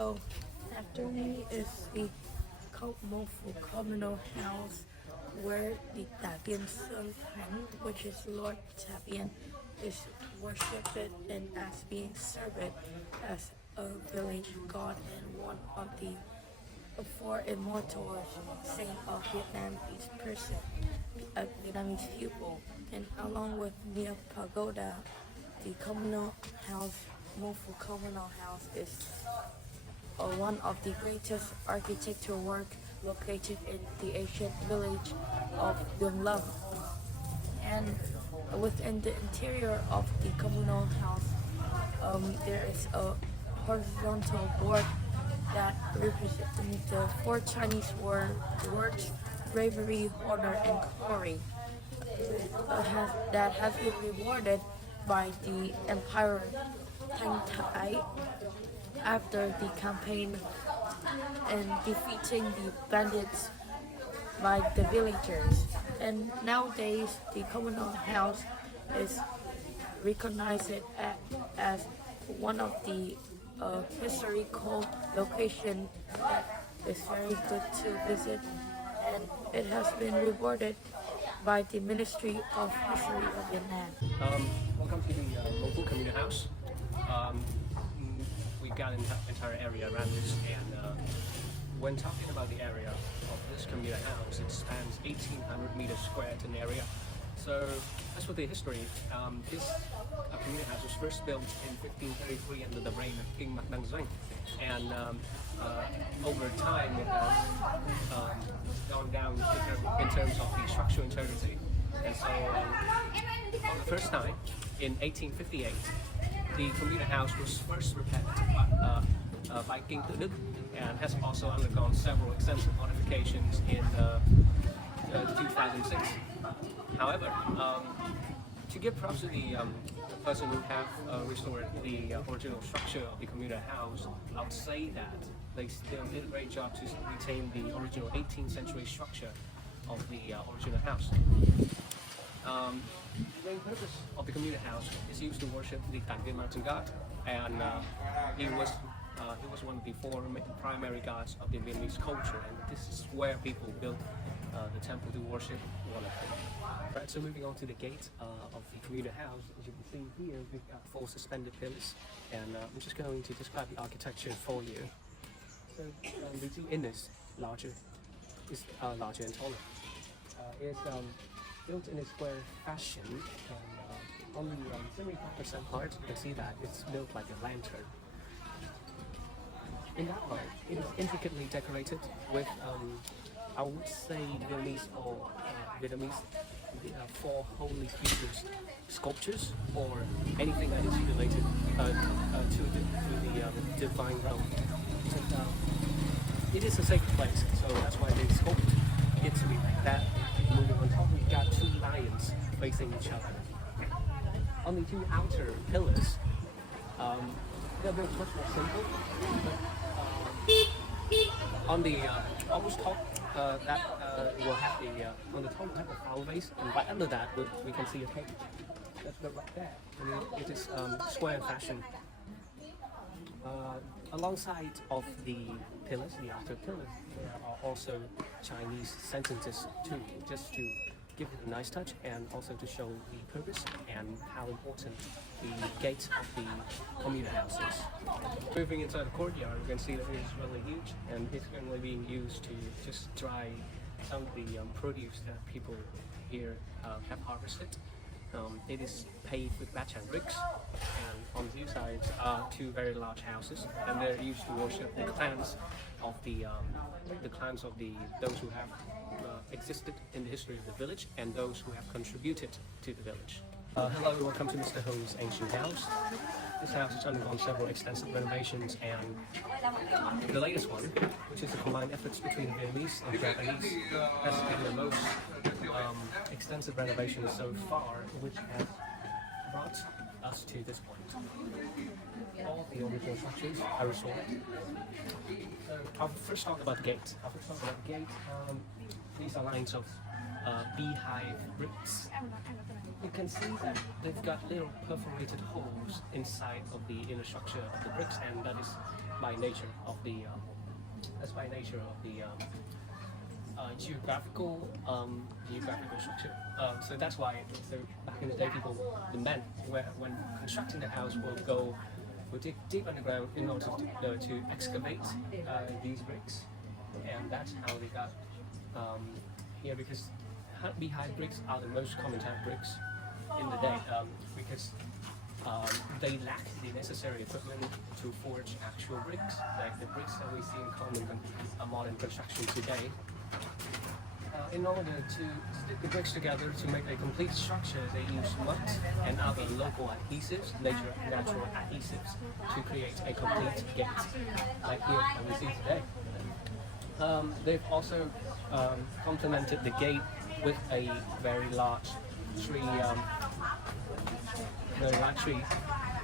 So after me is the Mofu communal house where the Tabian Sun Pan, which is Lord Tabian, is worshipped and as being served as a village god and one of the four immortals, saint of Vietnamese person, a Vietnamese people, and along with near pagoda, the communal house, Mofu communal house is one of the greatest architectural work located in the ancient village of Duong Lam. And within the interior of the communal house, there is a horizontal board that represents the four Chinese words bravery, honor, and glory that has been rewarded by the Emperor Tang Tai after the campaign and defeating the bandits by the villagers. And nowadays, the communal house is recognized as one of the historical location that is very good to visit, and it has been rewarded by the Ministry of History of Vietnam. Welcome to the local community house. Um, we got an entire area around this, and when talking about the area of this community house, it spans 1,800 meters squared in area. So, as for the history, this community house was first built in 1533 under the reign of King Mac Nang Zeng, and over time it has gone down in terms of the structural integrity. And so, for the first time in 1858, the community house was first repaired by King Tự Đức and has also undergone several extensive modifications in 2006. However, to give props to the person who have restored the original structure of the community house, I would say that they still did a great job to retain the original 18th century structure of the original house. The main purpose of the community house is used to worship the Tan Viên mountain god, and he was one of the four primary gods of the Vietnamese culture, and this is where people built the temple to worship one of them. Right, so moving on to the gate of the community house, as you can see here, we've got four suspended pillars, and I'm just going to describe the architecture for you. So the two inner's larger and taller. It's built in a square fashion, and on the 75% part, you can see that it's built like a lantern. In that part, it is intricately decorated with, I would say, Vietnamese four holy figures, sculptures, or anything that is related to the divine realm. It is a sacred place, so that's why they sculpt it to be like that. Moving on top, we've got two lions facing each other. On the two outer pillars, they're much more simple. But, on the almost top, that will have the on the top type of flower vase, and right under that we can see a cake. That's right there. I mean, it is square fashion. Alongside of the pillars, the outer pillars, there are also Chinese sentences too, just to give it a nice touch and also to show the purpose and how important the gate of the community house is. Moving inside the courtyard, we can see that it is really huge, and it's currently being used to just dry some of the produce that people here have harvested. It is paved with bachan bricks, and on the two sides are two very large houses, and they're used to worship the clans of those who have existed in the history of the village and those who have contributed to the village. Hello, welcome to Mr. Ho's ancient house. This house has undergone several extensive renovations, and the latest one, which is the combined efforts between Vietnamese and Japanese, has been the most extensive renovation so far, which has brought us to this point. All the original structures are restored. So I'll first talk about the gate. These are lines of beehive bricks. You can see that they've got little perforated holes inside of the inner structure of the bricks, and that is by nature of the geographical structure. So that's why. So back in the day, the men, when constructing the house, will dig deep underground in order to excavate these bricks, and that's how they got here. Because beehive bricks are the most common type bricks in the day, because they lack the necessary equipment to forge actual bricks, like the bricks that we see in common modern construction today. In order to stick the bricks together to make a complete structure, they use mud and other local adhesives, natural adhesives, to create a complete gate, like here that we see today. They've also complemented the gate with a very large tree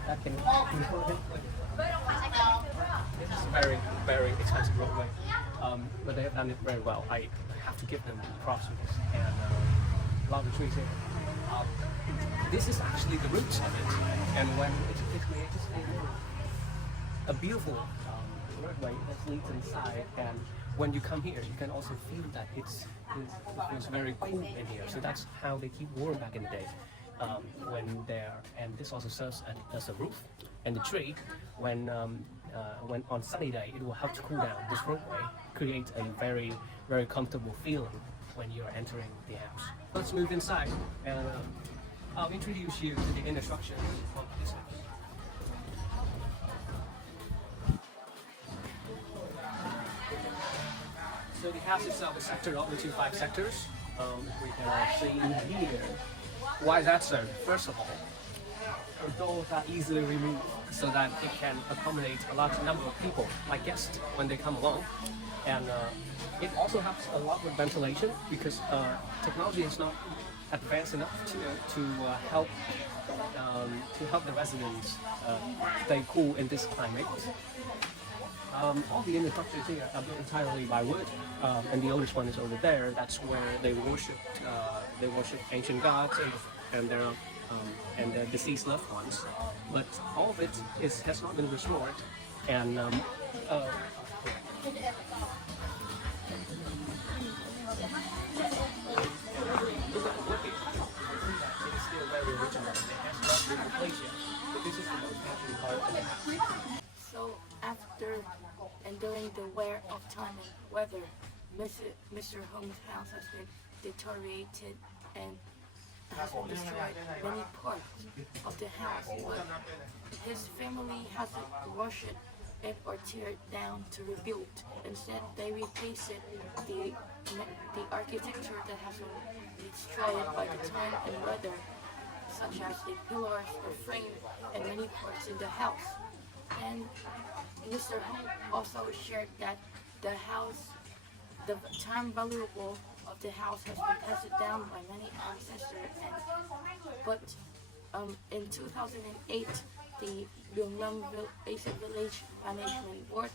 that can it's very, very expensive roadway, but they have done it very well. I have to give them props for this, and a lot of trees here. This is actually the roots of it, and when it creates a beautiful roadway that leads inside, and when you come here, you can also feel that it feels very cool in here. So that's how they keep warm back in the day. When they're, and this also serves as a roof, and the tree, when on sunny day, it will help to cool down. This roadway creates a very, very comfortable feeling when you're entering the house. Let's move inside, and I'll introduce you to the inner structure of this house. So the house itself is sectored up into 5 sectors. We can see here. Why is that so? First of all, the doors are easily removed so that it can accommodate a large number of people, like guests, when they come along. And it also helps a lot with ventilation, because technology is not advanced enough to help the residents stay cool in this climate. All the inner structures here are built entirely by wood, and the oldest one is over there. That's where they worship ancient gods and their deceased loved ones. But all of it has not been restored, and So after enduring the wear of time and weather, Mr. Hong's house has been deteriorated and has been destroyed many parts of the house, but his family hasn't rushed it or tear it down to rebuild. Instead, they replaced it, the architecture that has been destroyed by the time and weather, such as the pillars, the frame, and many parts in the house. And Mr. Hong also shared that the time valuable of the house has been passed down by many ancestors, but in 2008, the Duong Lam Basic Village Management Board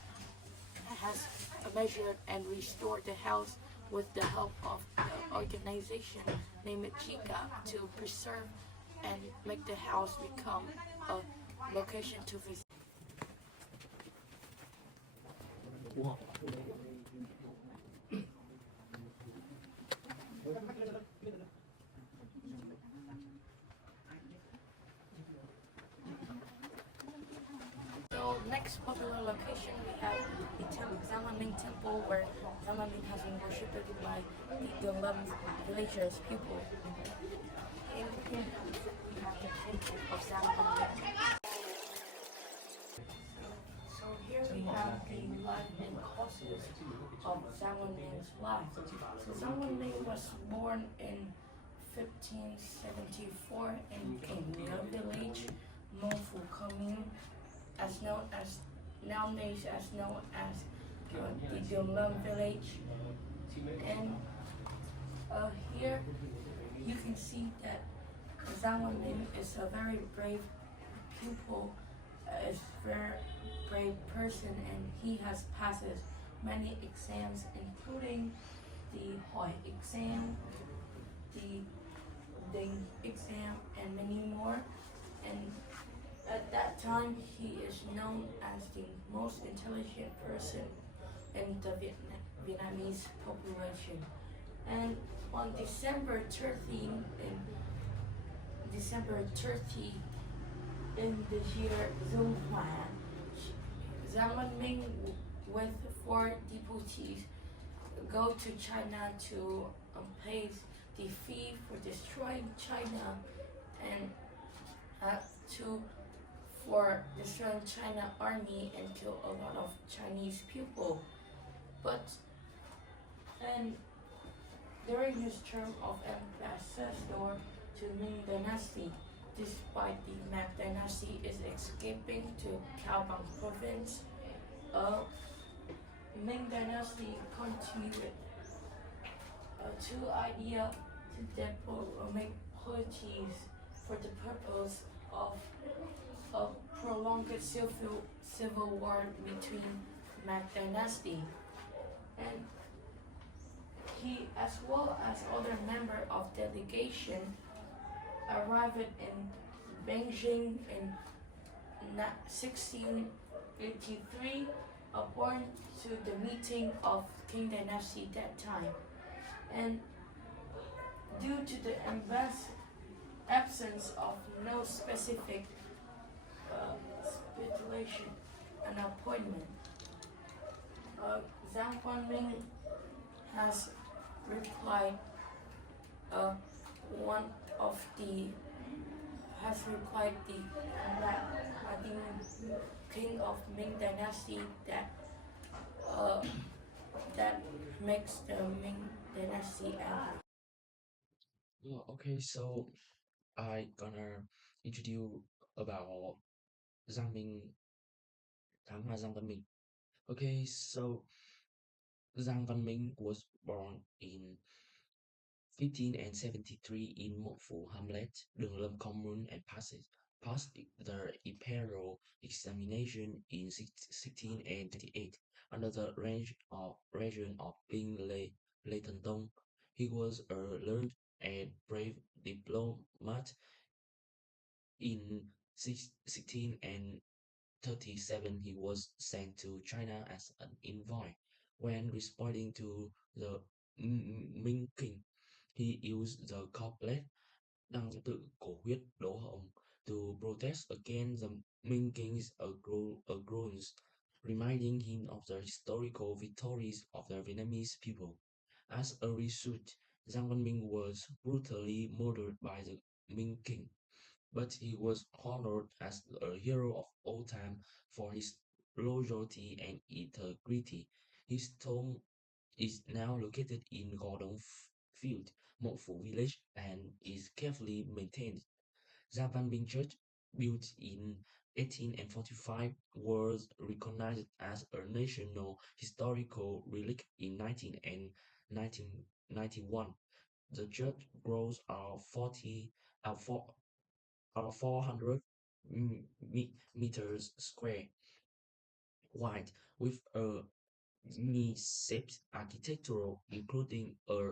has measured and restored the house with the help of the organization named Chica to preserve and make the house become a location to visit. Wow. So next popular location we have the Zamaning Temple, where Zamaning has been worshipped by the Duong Lam villagers people. In here we have the temple of Zamaning. So here we have the life and causes of Zamaning's life. So Zamaning was born in 1574 in Duong village, Mofu commune, nowadays known as the Duong Lam village. And here you can see that Zamaning is a very brave pupil, is a very brave person, and he has passed many exams, including the Hoi exam, the Ding exam, and many more. And at that time, he is known as the most intelligent person in the Vietnamese population. And on December 30 in the year Duong Lam, Zhang Wenming with four deputies go to China to pay the fee for destroying China and to for destroying China army and kill a lot of Chinese people. But and during his term of ambassador to Ming Dynasty, despite the Mac Dynasty is escaping to Kaobang province, uh, Ming Dynasty continued to idea to make policies for the purpose of a prolonged civil war between Mac Dynasty. And he, as well as other member of delegation, arrived in Beijing in 1683, according to the meeting of King Dynasty that time. And due to the absence of no specific stipulation and appointment, Zhang Guanming has replied uh, one of the has replied the king of Ming Dynasty uh, that makes the Ming Dynasty angry. Okay, so I gonna introduce about Giang Minh, Thám Hoa Giang Văn Minh. Okay, so Giang Văn Minh was born in 1573 in Mộ Phủ Hamlet, Duong Lam Commune, and passed the imperial examination in 1628 under the region of Binh Lê Thần Tông. He was a learned and brave diplomat. In 1637, he was sent to China as an envoy. When responding to the Ming King, he used the couplet "Đăng tự cổ huyết đổ hồng" to protest against the Ming King's aggressions, reminding him of the historical victories of the Vietnamese people. As a result, Giang Văn was brutally murdered by the Ming King, but he was honored as a hero of all time for his loyalty and integrity. His tomb is now located in Gordon Field, Mộ Phủ village, and is carefully maintained. Giang Văn Binh Church, built in 1845, was recognized as a national historical relic in 1991. The church grows are 400 meters square wide, with a shaped architecture including a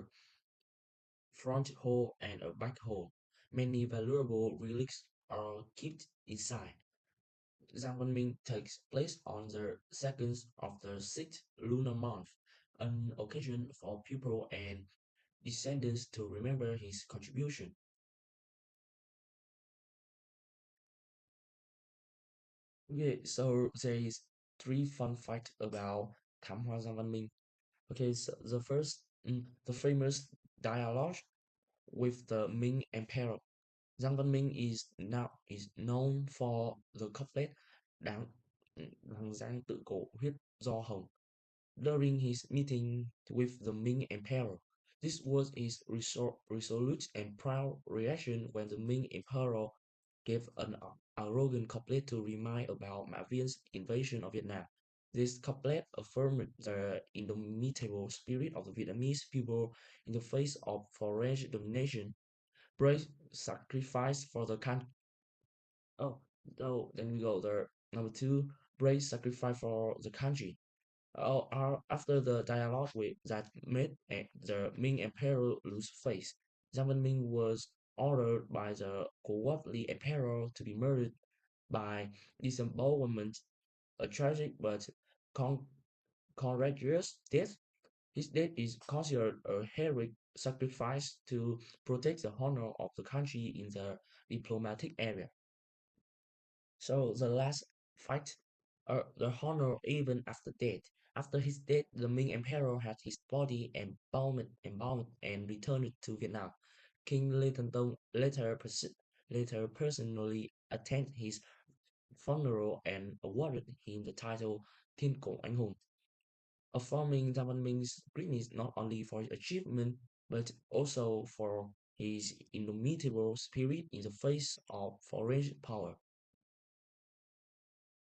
front hall and a back hall. Many valuable relics are kept inside. Zhangwenming takes place on the second of the sixth lunar month, an occasion for people and descendants to remember his contribution. Okay, so there is three fun facts about Thám Hoa Giang Văn Minh. Okay, so the first, the famous dialogue with the Ming Emperor. Giang Văn Minh is known for the couplet Đảng Hoàng Giang tự cổ huyết do hồng during his meeting with the Ming Emperor. This was his resolute and proud reaction when the Ming Emperor gave an arrogant couplet to remind about Mavian's invasion of Vietnam. This couplet affirmed the indomitable spirit of the Vietnamese people in the face of foreign domination. Brave sacrifice for the country. Oh, oh, then we go there. Number two, brave sacrifice for the country. After the dialogue with that made the Ming Emperor lose face, Jiang Wenming was ordered by the cowardly emperor to be murdered by disembowelment, a tragic but con- courageous death. His death is considered a heroic sacrifice to protect the honor of the country in the diplomatic area. So the last fight, the honor even after death. After his death, the Ming Emperor had his body embalmed and returned to Vietnam. King Lê Thánh Tông later personally attended his funeral and awarded him the title Thiên Cổ Anh Hùng, affirming Giang Văn Ming's greatness not only for his achievement but also for his indomitable spirit in the face of foreign power.